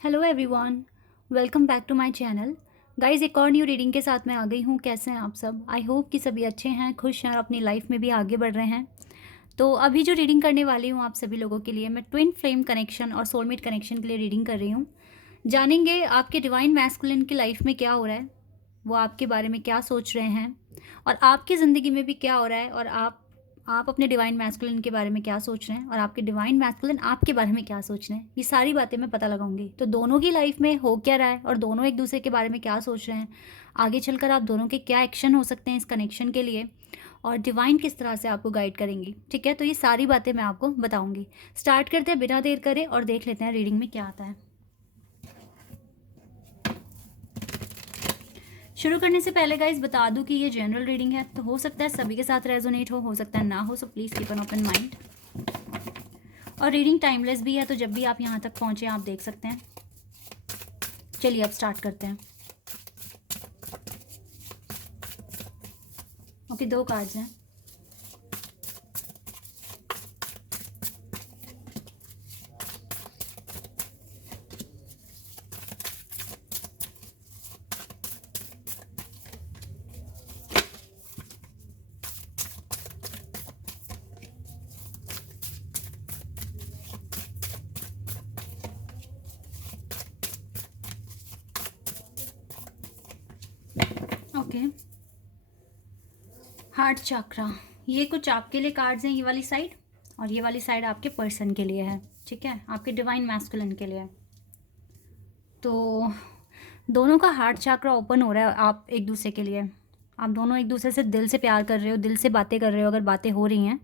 Hello everyone, welcome back to my channel. Guys, एक और new reading के साथ मैं आ गई हूँ। कैसे हैं आप सब? आई होप कि सभी अच्छे हैं, खुश हैं और अपनी लाइफ में भी आगे बढ़ रहे हैं। तो अभी जो रीडिंग करने वाली हूँ आप सभी लोगों के लिए, मैं ट्विन फ्लेम कनेक्शन और सोलमेट कनेक्शन के लिए रीडिंग कर रही हूँ। जानेंगे आपके डिवाइन मैस्कुलिन की लाइफ में क्या हो रहा है, वो आपके बारे में क्या सोच रहे हैं, और आपकी ज़िंदगी में भी क्या हो रहा है, और आप अपने डिवाइन मैस्कुलिन के बारे में क्या सोच रहे हैं, और आपके डिवाइन मैस्कुलिन आपके बारे में क्या सोच रहे हैं। ये सारी बातें मैं पता लगाऊंगी। तो दोनों की लाइफ में हो क्या रहा है और दोनों एक दूसरे के बारे में क्या सोच रहे हैं, आगे चलकर आप दोनों के क्या एक्शन हो सकते हैं इस कनेक्शन के लिए, और डिवाइन किस तरह से आपको गाइड करेंगी। ठीक है, तो ये सारी बातें मैं आपको बताऊंगी। स्टार्ट करते हैं बिना देर करे और देख लेते हैं रीडिंग में क्या आता है। शुरू करने से पहले गाइज बता दूं कि ये जनरल रीडिंग है, तो हो सकता है सभी के साथ रेजोनेट हो सकता है ना हो, so please keep an open mind. और रीडिंग टाइमलेस भी है, तो जब भी आप यहाँ तक पहुँचे आप देख सकते हैं। चलिए अब स्टार्ट करते हैं। ओके, दो कार्ड्स हैं। ओके, हार्ट चक्रा, ये कुछ आपके लिए कार्ड्स हैं, ये वाली साइड, और ये वाली साइड आपके पर्सन के लिए है। ठीक है, आपके डिवाइन मैस्कुलिन के लिए। तो दोनों का हार्ट चक्रा ओपन हो रहा है आप एक दूसरे के लिए। आप दोनों एक दूसरे से दिल से प्यार कर रहे हो, दिल से बातें कर रहे हो, अगर बातें हो रही हैं।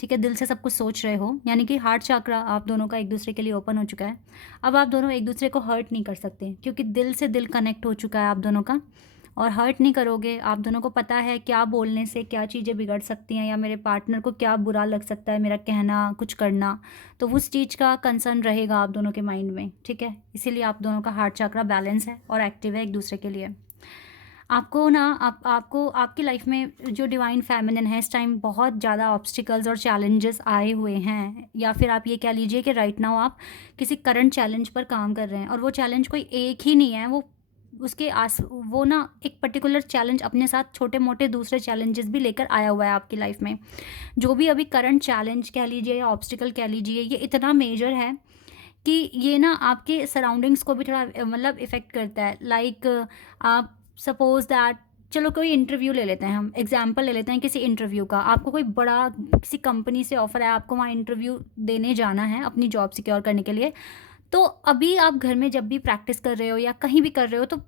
ठीक है, दिल से सब कुछ सोच रहे हो, यानी कि हार्ट चक्रा आप दोनों का एक दूसरे के लिए ओपन हो चुका है। अब आप दोनों एक दूसरे को हर्ट नहीं कर सकते, क्योंकि दिल से दिल कनेक्ट हो चुका है आप दोनों का। और हर्ट नहीं करोगे, आप दोनों को पता है क्या बोलने से क्या चीज़ें बिगड़ सकती हैं, या मेरे पार्टनर को क्या बुरा लग सकता है मेरा कहना, कुछ करना। तो उस चीज़ का कंसर्न रहेगा आप दोनों के माइंड में। ठीक है, इसीलिए आप दोनों का हार्ट चक्रा बैलेंस है और एक्टिव है एक दूसरे के लिए। आपको ना आपको आपकी लाइफ में जो डिवाइन फेमिनिन है, इस टाइम बहुत ज़्यादा ऑब्स्टिकल्स और चैलेंजेस आए हुए हैं, या फिर आप ये कह लीजिए कि राइट नाउ आप किसी करंट चैलेंज पर काम कर रहे हैं। और वो चैलेंज कोई एक ही नहीं है, वो ना एक पर्टिकुलर चैलेंज अपने साथ छोटे मोटे दूसरे चैलेंजेस भी लेकर आया हुआ है आपकी लाइफ में। जो भी अभी करंट चैलेंज कह लीजिए या ऑब्स्टिकल कह लीजिए, ये इतना मेजर है कि ये ना आपके सराउंडिंग्स को भी थोड़ा मतलब इफ़ेक्ट करता है। लाइक आप सपोज दैट, चलो कोई इंटरव्यू ले लेते हैं, हम एग्जांपल ले लेते हैं किसी इंटरव्यू का। आपको कोई बड़ा किसी कंपनी से ऑफर है, आपको वहाँ इंटरव्यू देने जाना है अपनी जॉब सिक्योर करने के लिए। तो अभी आप घर में जब भी प्रैक्टिस कर रहे हो या कहीं भी कर रहे हो, तो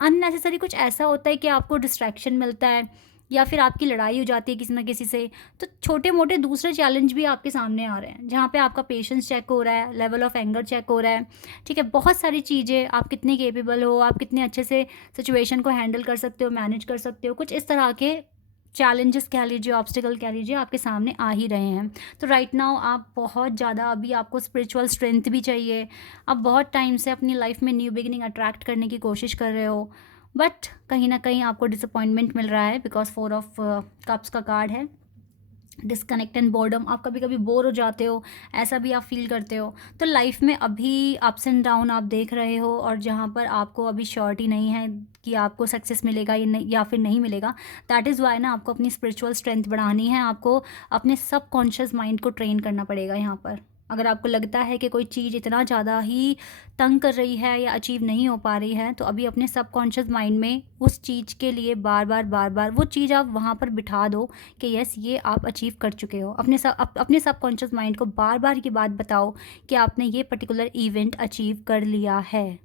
अननेसेसरी कुछ ऐसा होता है कि आपको डिस्ट्रैक्शन मिलता है, या फिर आपकी लड़ाई हो जाती है किसी ना किसी से। तो छोटे मोटे दूसरे चैलेंज भी आपके सामने आ रहे हैं, जहाँ पे आपका पेशेंस चेक हो रहा है, लेवल ऑफ एंगर चेक हो रहा है। ठीक है, बहुत सारी चीज़ें, आप कितने केपेबल हो, आप कितने अच्छे से सिचुएशन को हैंडल कर सकते हो, मैनेज कर सकते हो, कुछ इस तरह के चैलेंजेस कह लीजिए, ऑब्स्टिकल कह लीजिए, आपके सामने आ ही रहे हैं। तो राइट नाउ आप बहुत ज़्यादा, अभी आपको स्पिरिचुअल स्ट्रेंथ भी चाहिए। आप बहुत टाइम से अपनी लाइफ में न्यू बिगिनिंग अट्रैक्ट करने की कोशिश कर रहे हो, बट कहीं ना कहीं आपको डिसअपॉइंटमेंट मिल रहा है, बिकॉज 4 ऑफ कप्स का कार्ड है। डिस्कनेक्ट एंड बोर्डम, आप कभी कभी बोर हो जाते हो, ऐसा भी आप फील करते हो। तो लाइफ में अभी अप्स एंड डाउन आप देख रहे हो, और जहाँ पर आपको अभी श्योरिटी नहीं है कि आपको सक्सेस मिलेगा या नहीं, या फिर नहीं मिलेगा। दैट इज़ वाई ना आपको अपनी स्पिरिचुअल स्ट्रेंथ बढ़ानी है, आपको अपने सबकॉन्शियस माइंड को ट्रेन करना पड़ेगा यहाँ पर। अगर आपको लगता है कि कोई चीज़ इतना ज़्यादा ही तंग कर रही है या अचीव नहीं हो पा रही है, तो अभी अपने सबकॉन्शियस माइंड में उस चीज़ के लिए बार बार वो चीज़ आप वहाँ पर बिठा दो कि यस, ये आप अचीव कर चुके हो। अपने सबकॉन्शियस माइंड को बार बार ये बात बताओ कि आपने ये पर्टिकुलर इवेंट अचीव कर लिया है।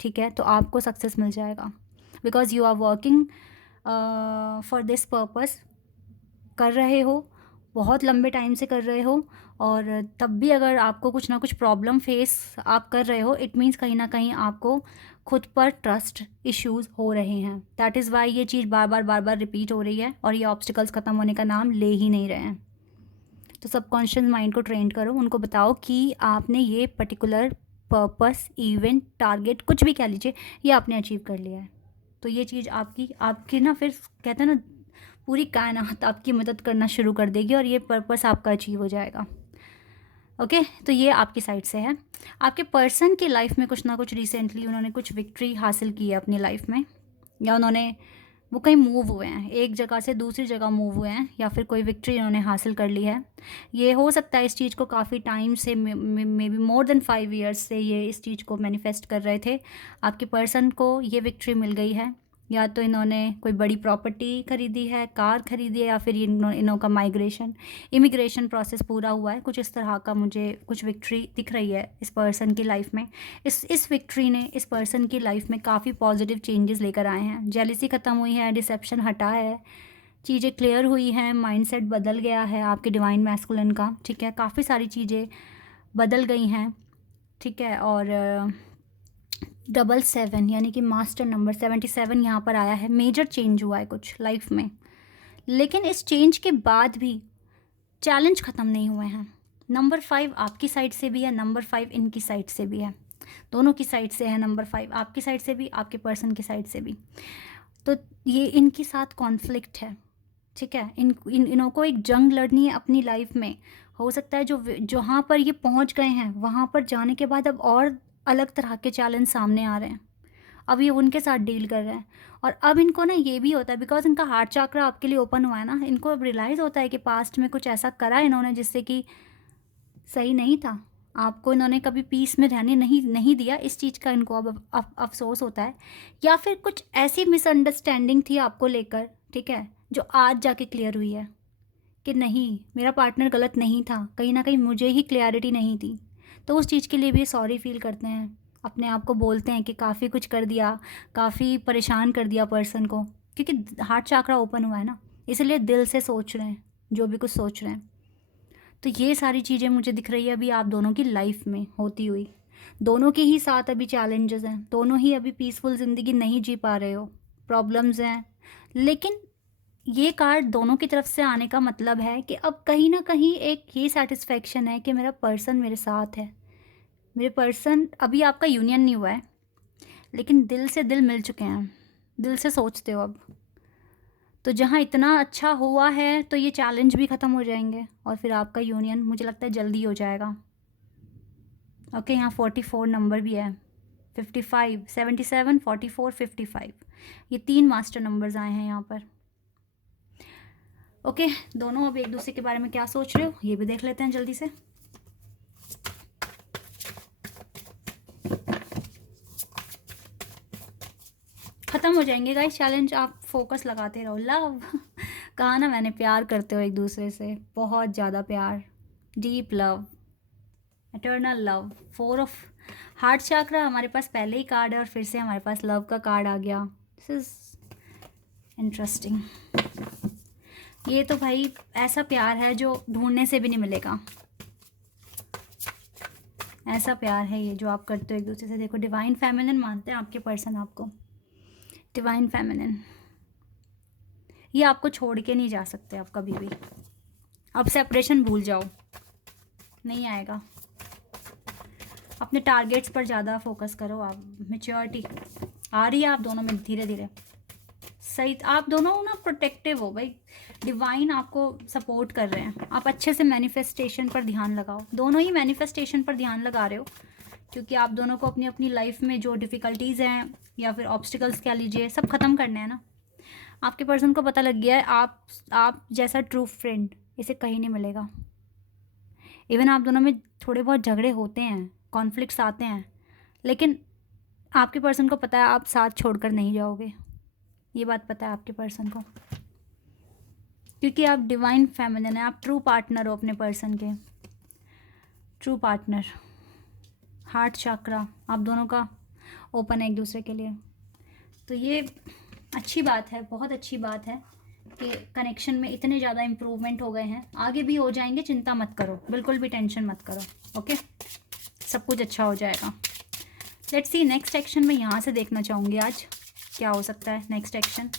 ठीक है, तो आपको सक्सेस मिल जाएगा, because you are working for this purpose, कर रहे हो, बहुत लंबे टाइम से कर रहे हो। और तब भी अगर आपको कुछ ना कुछ प्रॉब्लम फेस आप कर रहे हो, इट मीन्स कहीं ना कहीं आपको खुद पर ट्रस्ट इश्यूज हो रहे हैं। दैट इज़ वाई ये चीज़ बार बार रिपीट हो रही है, और ये ऑब्स्टिकल्स ख़त्म होने का नाम ले ही नहीं रहे हैं। तो सबकॉन्शियस माइंड को ट्रेन करो, उनको बताओ कि आपने ये पर्टिकुलर पर्पस, इवेंट, टारगेट, कुछ भी कह लीजिए, ये आपने अचीव कर लिया है। तो ये चीज़ आपकी आपकी ना, फिर कहते हैं ना, पूरी कायनात आपकी मदद करना शुरू कर देगी, और ये पर्पस आपका अचीव हो जाएगा। ओके, तो ये आपकी साइड से है। आपके पर्सन की लाइफ में कुछ ना कुछ रिसेंटली उन्होंने कुछ विक्ट्री हासिल की है अपनी लाइफ में, या उन्होंने वो कहीं मूव हुए हैं, एक जगह से दूसरी जगह मूव हुए हैं, या फिर कोई विक्ट्री उन्होंने हासिल कर ली है। ये हो सकता है इस चीज़ को काफ़ी टाइम से, may be more than 5 years से ये इस चीज़ को मैनिफेस्ट कर रहे थे। आपके पर्सन को ये विक्ट्री मिल गई है, या तो इन्होंने कोई बड़ी प्रॉपर्टी खरीदी है, कार खरीदी है, या फिर इन्हों का इमिग्रेशन प्रोसेस पूरा हुआ है। कुछ इस तरह का मुझे कुछ विक्ट्री दिख रही है इस पर्सन की लाइफ में। इस विक्ट्री ने इस पर्सन की लाइफ में काफ़ी पॉजिटिव चेंजेस लेकर आए हैं। जेलिसी ख़त्म हुई है, डिसेप्शन हटा है, चीज़ें क्लियर हुई हैं, माइंडसेट बदल गया है आपके डिवाइन मैस्कुलिन का, ठीक है। काफ़ी सारी चीज़ें बदल गई हैं, ठीक है। और 777 यानी कि मास्टर नंबर 77 यहाँ पर आया है। मेजर चेंज हुआ है कुछ लाइफ में, लेकिन इस चेंज के बाद भी चैलेंज ख़त्म नहीं हुए हैं। नंबर 5 आपकी साइड से भी है, नंबर 5 इनकी साइड से भी है, दोनों की साइड से है। नंबर 5 आपकी साइड से भी, आपके पर्सन की साइड से भी। तो ये इनके साथ कॉन्फ्लिक्ट है, ठीक है। इन्हों को एक जंग लड़नी है अपनी लाइफ में। हो सकता है जो जहाँ पर ये पहुँच गए हैं वहाँ पर जाने के बाद अब और अलग तरह के चैलेंज सामने आ रहे हैं। अब ये उनके साथ डील कर रहे हैं। और अब इनको ना ये भी होता है, बिकॉज इनका हार्ट चक्रा आपके लिए ओपन हुआ है ना, इनको अब रियलाइज़ होता है कि पास्ट में कुछ ऐसा करा इन्होंने जिससे कि सही नहीं था। आपको इन्होंने कभी पीस में रहने नहीं दिया, इस चीज़ का इनको अब अफसोस होता है। या फिर कुछ ऐसी मिसअंडरस्टैंडिंग थी आपको लेकर, ठीक है, जो आज जाके क्लियर हुई है कि नहीं, मेरा पार्टनर गलत नहीं था, कहीं ना कहीं मुझे ही क्लैरिटी नहीं थी। तो उस चीज़ के लिए भी सॉरी फील करते हैं, अपने आप को बोलते हैं कि काफ़ी कुछ कर दिया, काफ़ी परेशान कर दिया पर्सन को, क्योंकि हार्ट चक्रा ओपन हुआ है ना, इसलिए दिल से सोच रहे हैं जो भी कुछ सोच रहे हैं। तो ये सारी चीज़ें मुझे दिख रही है अभी आप दोनों की लाइफ में होती हुई। दोनों के ही साथ अभी चैलेंजेस हैं, दोनों ही अभी पीसफुल ज़िंदगी नहीं जी पा रहे हो, प्रॉब्लम्स हैं। लेकिन ये कार्ड दोनों की तरफ से आने का मतलब है कि अब कहीं ना कहीं एक ये सेटिस्फेक्शन है कि मेरा पर्सन मेरे साथ है। मेरे पर्सन, अभी आपका यूनियन नहीं हुआ है, लेकिन दिल से दिल मिल चुके हैं, दिल से सोचते हो अब। तो जहाँ इतना अच्छा हुआ है तो ये चैलेंज भी ख़त्म हो जाएंगे और फिर आपका यूनियन मुझे लगता है जल्दी हो जाएगा। ओके, यहाँ 44 नंबर भी है, 55, 77, 44, 55, ये 3 मास्टर नंबर्स आए हैं यहाँ पर। ओके, दोनों अब एक दूसरे के बारे में क्या सोच रहे हो ये भी देख लेते हैं जल्दी से। ख़त्म हो जाएंगे गाइस चैलेंज, आप फोकस लगाते रहो। लव कहा ना मैंने, प्यार करते हो एक दूसरे से, बहुत ज़्यादा प्यार, deep love, eternal love. 4 of heart chakra हमारे पास पहले ही कार्ड है और फिर से हमारे पास लव का कार्ड आ गया। This is interesting. ये तो भाई ऐसा प्यार है जो ढूंढने से भी नहीं मिलेगा, ऐसा प्यार है ये जो आप करते हो एक दूसरे से। देखो, डिवाइन फेमिनिन मानते हैं आपके पर्सन आपको, डिवाइन फेमिनिन। ये आपको छोड़ के नहीं जा सकते अब कभी भी। अब सेपरेशन भूल जाओ, नहीं आएगा। अपने टारगेट्स पर ज़्यादा फोकस करो आप। मैच्योरिटी आ रही है आप दोनों में धीरे धीरे। सही, आप दोनों ना प्रोटेक्टिव हो भाई, डिवाइन आपको सपोर्ट कर रहे हैं। आप अच्छे से मैनिफेस्टेशन पर ध्यान लगाओ, दोनों ही मैनिफेस्टेशन पर ध्यान लगा रहे हो, क्योंकि आप दोनों को अपनी अपनी लाइफ में जो डिफ़िकल्टीज़ हैं या फिर ऑब्स्टिकल्स कह लीजिए, सब ख़त्म करने हैं ना। आपके पर्सन को पता लग गया है आप जैसा ट्रू फ्रेंड इसे कहीं नहीं मिलेगा। इवन आप दोनों में थोड़े बहुत झगड़े होते हैं, कॉन्फ्लिक्ट्स आते हैं, लेकिन आपके पर्सन को पता है आप साथ छोड़कर नहीं जाओगे। ये बात पता है आपके पर्सन को, क्योंकि आप डिवाइन फेमिनिन है, आप ट्रू पार्टनर हो अपने पर्सन के, ट्रू पार्टनर। हार्ट चक्रा आप दोनों का ओपन है एक दूसरे के लिए। तो ये अच्छी बात है, बहुत अच्छी बात है कि कनेक्शन में इतने ज़्यादा इम्प्रूवमेंट हो गए हैं। आगे भी हो जाएंगे, चिंता मत करो, बिल्कुल भी टेंशन मत करो। ओके, सब कुछ अच्छा हो जाएगा। लेट्स सी नेक्स्ट एक्शन में यहाँ से देखना चाहूँगी आज क्या हो सकता है नेक्स्ट एक्शन।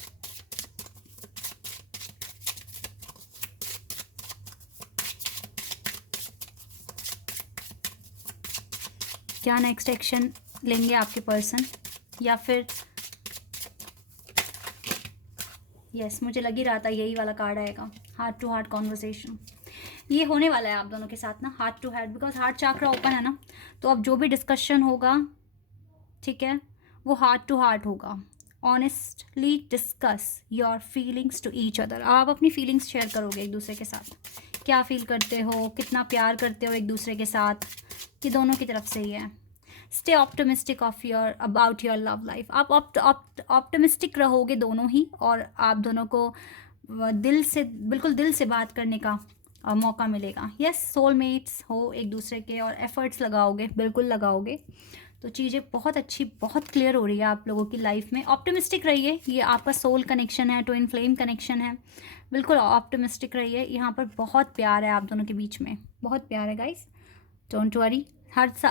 क्या नेक्स्ट एक्शन लेंगे आपके पर्सन, या फिर यस मुझे लग ही रहा था यही वाला कार्ड आएगा, हार्ट टू हार्ट कॉन्वर्सेशन। ये होने वाला है आप दोनों के साथ ना, heart to heart, because heart chakra open है ना, तो अब जो भी डिस्कशन होगा, ठीक है, वो हार्ट टू हार्ट होगा। Honestly discuss your feelings to each other. आप अपनी फीलिंग्स शेयर करोगे एक दूसरे के साथ, क्या फील करते हो, कितना प्यार करते हो एक दूसरे के साथ, ये दोनों की तरफ से ही है। Stay optimistic of your about your love life. आप ऑप्टिमिस्टिक रहोगे दोनों ही, और आप दोनों को दिल से, बिल्कुल दिल से बात करने का मौका मिलेगा। यस, सोलमेट्स हो एक दूसरे के, और एफर्ट्स लगाओगे, बिल्कुल लगाओगे, तो चीज़ें बहुत अच्छी, बहुत क्लियर हो रही है आप लोगों की लाइफ में। ऑप्टिमिस्टिक रहिए, ये आपका सोल कनेक्शन है, ट्विन फ्लेम कनेक्शन है, बिल्कुल ऑप्टिमिस्टिक रहिए। यहाँ पर बहुत प्यार है आप दोनों के बीच में, बहुत प्यार है गाइस, डोंट वरी।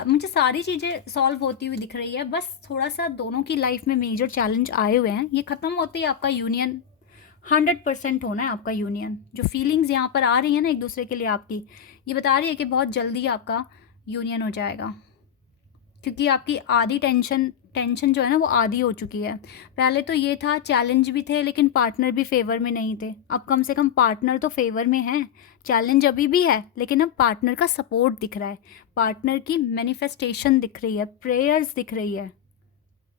मुझे सारी चीज़ें सॉल्व होती हुई दिख रही है, बस थोड़ा सा दोनों की लाइफ में मेजर चैलेंज आए हुए हैं, ये ख़त्म होते ही आपका यूनियन 100% होना है। आपका यूनियन, जो फीलिंग्स यहाँ पर आ रही है ना एक दूसरे के लिए आपकी, ये बता रही है कि बहुत जल्दी आपका यूनियन हो जाएगा, क्योंकि आपकी आधी टेंशन जो है ना वो आधी हो चुकी है। पहले तो ये था, चैलेंज भी थे लेकिन पार्टनर भी फेवर में नहीं थे, अब कम से कम पार्टनर तो फेवर में है। चैलेंज अभी भी है लेकिन अब पार्टनर का सपोर्ट दिख रहा है, पार्टनर की मैनिफेस्टेशन दिख रही है, प्रेयर्स दिख रही है,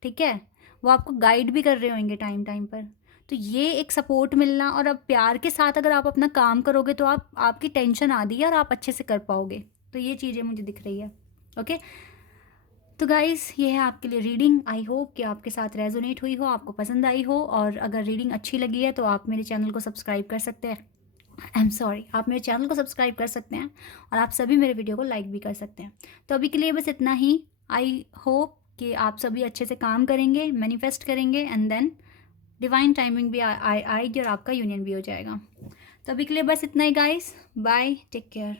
ठीक है, वो आपको गाइड भी कर रहे होंगे टाइम टाइम पर। तो ये एक सपोर्ट मिलना, और अब प्यार के साथ अगर आप अपना काम करोगे तो आपकी टेंशन आधी है और आप अच्छे से कर पाओगे। तो ये चीज़ें मुझे दिख रही है। ओके, तो गाइस ये है आपके लिए रीडिंग। आई होप कि आपके साथ रेजोनेट हुई हो, आपको पसंद आई हो, और अगर रीडिंग अच्छी लगी है तो आप मेरे चैनल को सब्सक्राइब कर सकते हैं। आई एम सॉरी, आप मेरे चैनल को सब्सक्राइब कर सकते हैं, और आप सभी मेरे वीडियो को लाइक भी कर सकते हैं। तो अभी के लिए बस इतना ही। आई होप कि आप सभी अच्छे से काम करेंगे, मैनिफेस्ट करेंगे, एंड देन डिवाइन टाइमिंग भी आएगी और आपका यूनियन भी हो जाएगा। तो अभी के लिए बस इतना ही गाइस, बाय, टेक केयर।